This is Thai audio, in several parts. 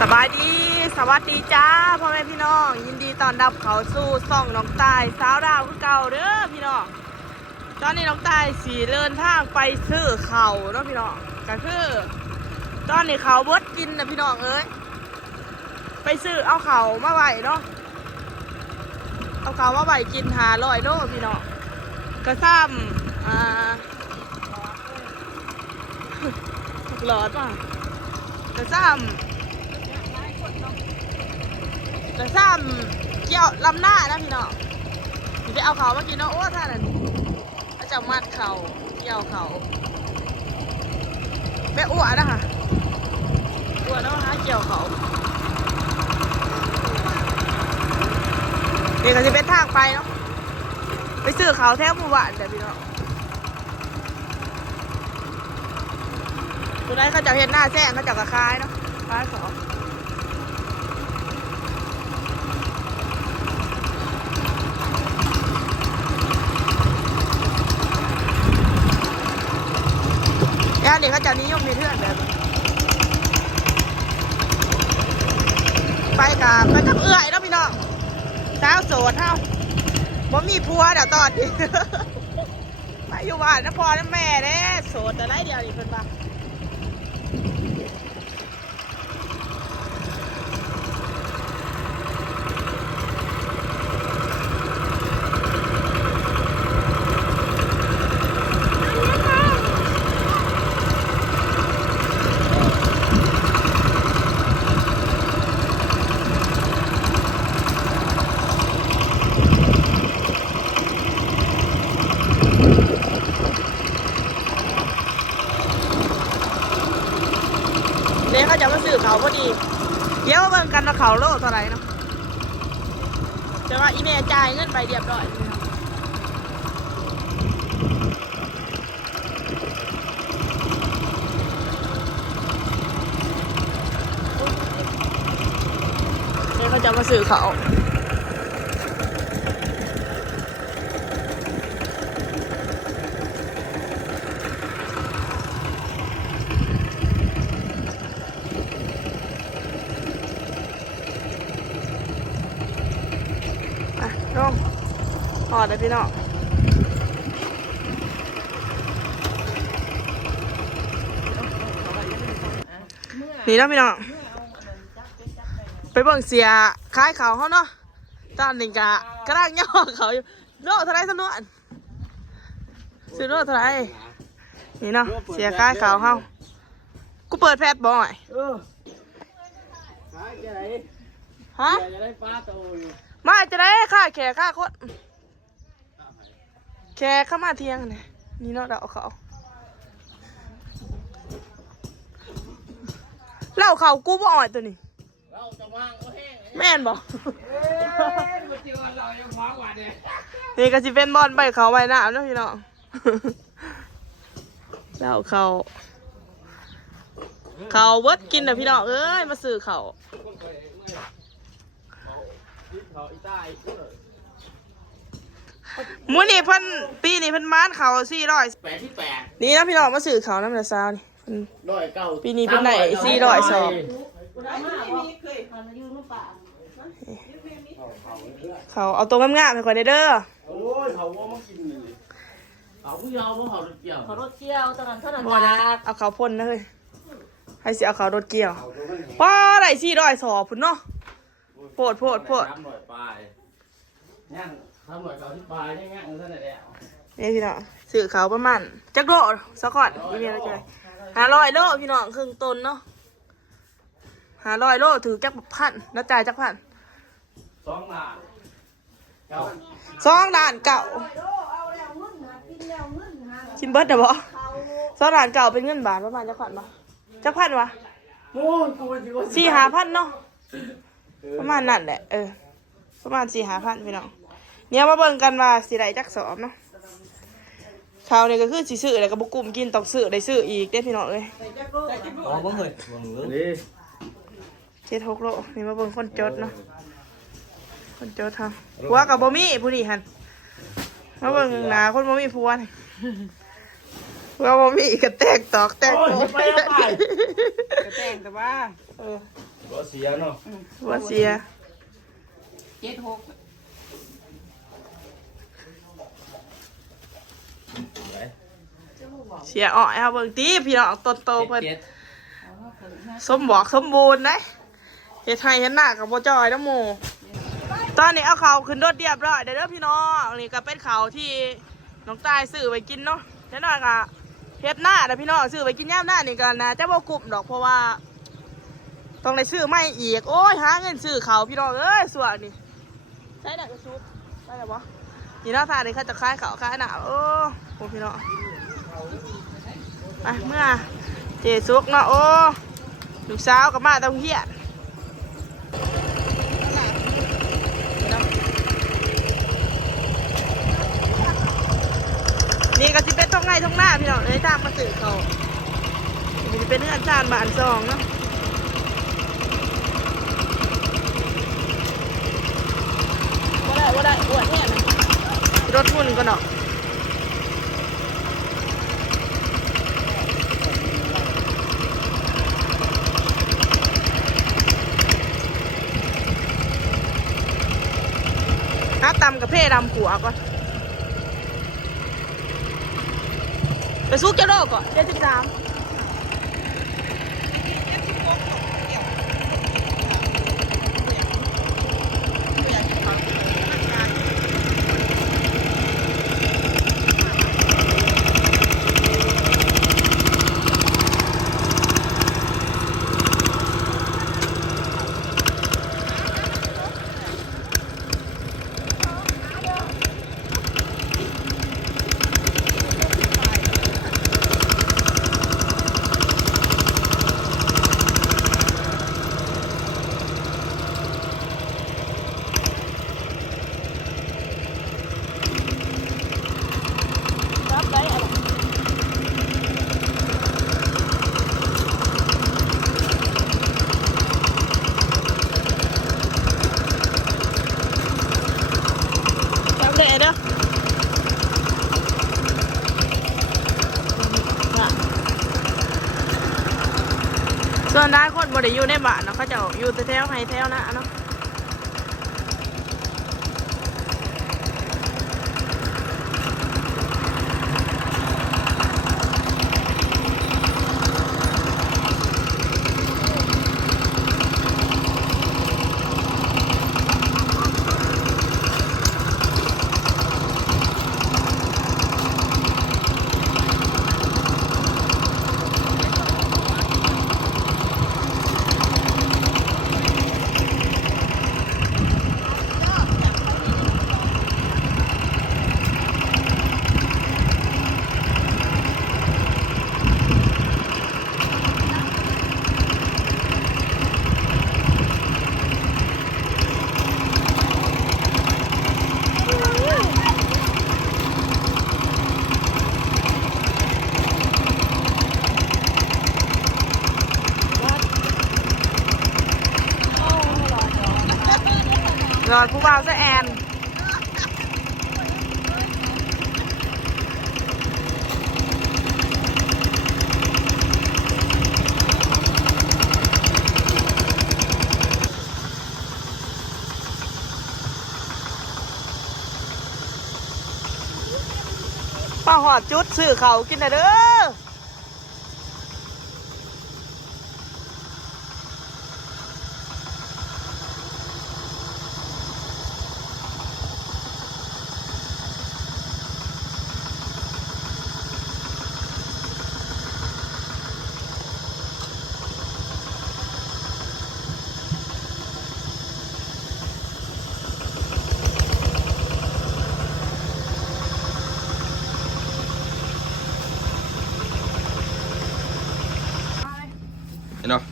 สบายดีสวัสดีจ้าพ่อแม่พี่น้องยินดีต้อนรับเขาสู่ซ่องน้องตายสาวดาวคือเก่าเด้อพี่น้องตอนนี้น้องตายสีเดินทางไปซื้อเข่าเนาะพี่น้องก็คือตอนนี้เขาบดกินนะพี่น้องเอ้ยไปซื้อเอาเข่ามาไหวเนาะเอาเข่ามาไหวกิน500โลพี่น้องกระซ้ำหลอดป่ะกระซ้ำเกี่ยวลำหน้านะพี่น้องไปเอาเขามากินเนาะโอ้ท่านนั่นอาจจะมัดเขาเกี่ยวเขาแม่อ้วนนะคะอ้วนแล้วหาเกี่ยวเขานี่ก็จะเป็นทางไปเนาะไปซื้อเขาแถวหมู่บ้านเดี๋ยวพี่น้องตัวนั้นเขาจะเห็นหน้าแซงเขาจะกระคายเนาะคล้ายเขางานนี้เขาจะนิยมมีเพื่อนแบบไปกับเอื้อยเนาะพี่น้องสาวโสดเท่าบ่มีผัวเดี๋ยวตอนนี้ไปอยู่บ้านนะพ่อนะแม่เด้โสดแต่ไรเดียวนี่เพิ่นว่าเขาจะมาซื้อเขาพอดีเดี๋ยวมาเบิ่งกันว่าเขาโลเท่าไหร่เนาะแต่ว่าอีเมลจ่ายเงินไปเรียบร้อยเดี๋ยวเขาจะมาซื้อเขาลงพอได้พี่น้องนี่นะพี่น้องไปเบิ่งเสียคล้ายเขาเขาเนาะตอนนี้กระด้างย่อเขาอยู่โลเท่าไรสนุนซื้อโลเท่าไรนี่เนาะเสียคล้ายเขาเขากูเปิดแพทบ่อยฮะมาจะได้ค่าแขกค่าคนแขกเข้ามาเที่ยงเนี่ยนี่เนาะเราเขาเล่าเขากูบ่อ่อยตัวนี้แม่นบอกนี่ก็สิเป็นบอลใบเขาใบหน้าเนาะพี่น้องเล่าเขาเวิร์ดกินนะพี่น้องเอ้ยมาซื้อเขามื้อนี้เพิ่นปีนี้เพิ่นม้านเขา488นี่นะพี่น้องมาซื้อเขาน้ำเดือดซาวนี่ปีนี้เพิ่นได้402เขาเอาตัวงามๆให้ก่อนเด้อโอ้ยเขาว่ามากินเลยเขาผู้ยาวเพราะเขารถเกี่ยวตอนนั้นเท่านั้นเอาเขาพ่นนะเฮ้ยให้สิเอาเขารถเกี่ยวป้าได้402พุ่นเนาะโพดย่างทำหน่อยเขาที่ปลายย่างเท่านั้นแหละนี่พี่น้องซื้อเขาประมาณจักโลสักก่อนพี่เมียเราจะ500โลพี่น้องครึ่งต้นเนาะ500โลถือจักพันแล้วจ่ายจักพัน2 ล้านเก่า2 ล้านเก่ากินเบิร์ดเดี๋ยวบ่2 ล้านเก่าเป็นเงินบาทประมาณจักพันวะโอ้ยกู4-5 พันเนาะประมาณนั่นแหละประมาณ4-5 พันพี่น้องเนี่ยมาเบิ่งกันว่าสิได้จักสอบเนาะข้าวเนี่ยก็คือสิซื้อแล้วก็บุกลุ่มกินต้องซื้อได้ซื้ออีกเด้พี่น้องเอ้ยอ๋อบ่เฮ้ยนี่7-6 โลนี่มาเบิ่งคนจดเนาะคนจดเฮาผัวกับบ่มีผู้นี้หั่นมาเบิ่งหน้าคนบ่มีผัวนี่ผัวบ่มีก็แตกตอกแตกกระแตงแต่ว่า บ่เสียเนาะ ว่าเสีย 76 ไหน เสียอ้อยเอาเบิ่งตีพี่น้องต้นโตเพิ่น เจ็ด เอาว่าเพิ่นนะ สมบอกสมบูรณ์นะเฮ็ดให้เฮ็ดหน้ากับบ่จอยน้ำหมู่ตอนนี้เอาเขาขึ้นรถเรียบร้อยเด้อพี่น้องนี่ก็เป็นเขาที่น้องตายซื้อไปกินเนาะแน่นอนก็เฮ็ดหน้าเด้อพี่น้องซื้อไปกินย่ามหน้านี่ก็น่าจะบ่คุ้มดอกเพราะว่าต้องได้ซื้อใหม่อีกโอ้ยหาเงินซื้อเขาพี่น้องเอ้ยส่วนนี่ใช่น่ะกระชุบได้แล้วบ่นี่เนาะทางนี้เขาจะขายเขาขายหน้าโอ้โหพี่น้องไปเมื่อเจสุกเนาะโอ้ลูกสาวกับมาต้องเฮียนนี่ก็จะเป็นท้องไร่ท้องหน้าพี่น้องเลยทางมาสื่อเขานี่จะเป็นเนื้อจานบานซองเนาะว่าได้อวดแน่นะรถหุ่นก็เนาะน้าตำกับเพ่ดำขัวก่อนไปซุกเจ้าโลกก่อน73รับได้อะไรรับได้เด้อส่วนได้คนบ่ได้อยู่ในบ้านเนาะเขาจะอยู่แต่แถวให้แถวนะเนาะหลอดผู้บ่าวซะแอนป้าหอดจุดซื้อเขากินนะเด้อ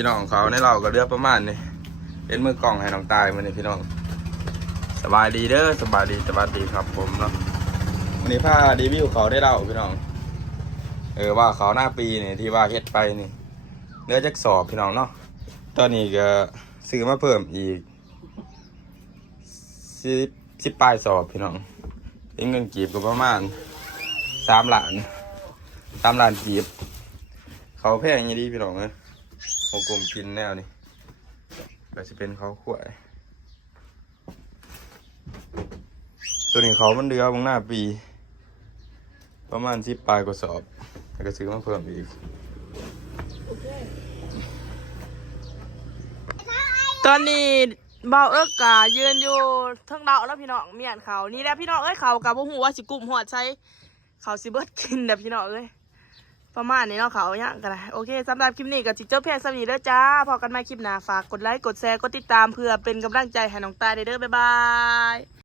พี่น้องของเขาในเราก็เลือกประมาณนี้เป็นมือกล่องให้น้องตายมาเนี่ยพี่น้องสบายดีเด้อสบายดีครับผมเนาะวันนี้ผ้ารีวิวเขาได้เล่าพี่น้องว่าเขาหน้าปีเนี่ยที่ว่าเฮ็ดไปนี่เนื้อจักสอบพี่น้องเนาะตอนนี้ก็ซื้อมาเพิ่มอีก10ปลายสอบพี่น้องเป็นเงินกีบก็ประมาณ3 ล้านกีบเขาแพงอย่างนี้พี่น้องเลยโอกลมกินแนวนี่ ก็จะเป็นเขาขวายตัวนี้เขามันเดือบางหน้าปี ประมาณ10 ปลายกว่าสอบแล้วก็ซื้อมาเพิ่มอีกตอนนี้เบาเอิกกะยืนอยู่เทิงเดาแล้วพี่น้องเมียนเขานี่แหละพี่น้องเอ้ยเขากับบ่ฮู้ว่าสิกลุ่มหอดใช้เขาสิเบิดกินเด้อพี่น้องเอ้ยประมาณนี้เนาะเขาย่างกันนะโอเคสำหรับคลิปนี้ก็สิจบเพียงสำนี้เด้อจ้าพอกันใหม่คลิปหน้าฝากกดไลค์กดแชร์กดติดตามเพื่อเป็นกำลังใจให้น้องตายเด้อบ๊ายบาย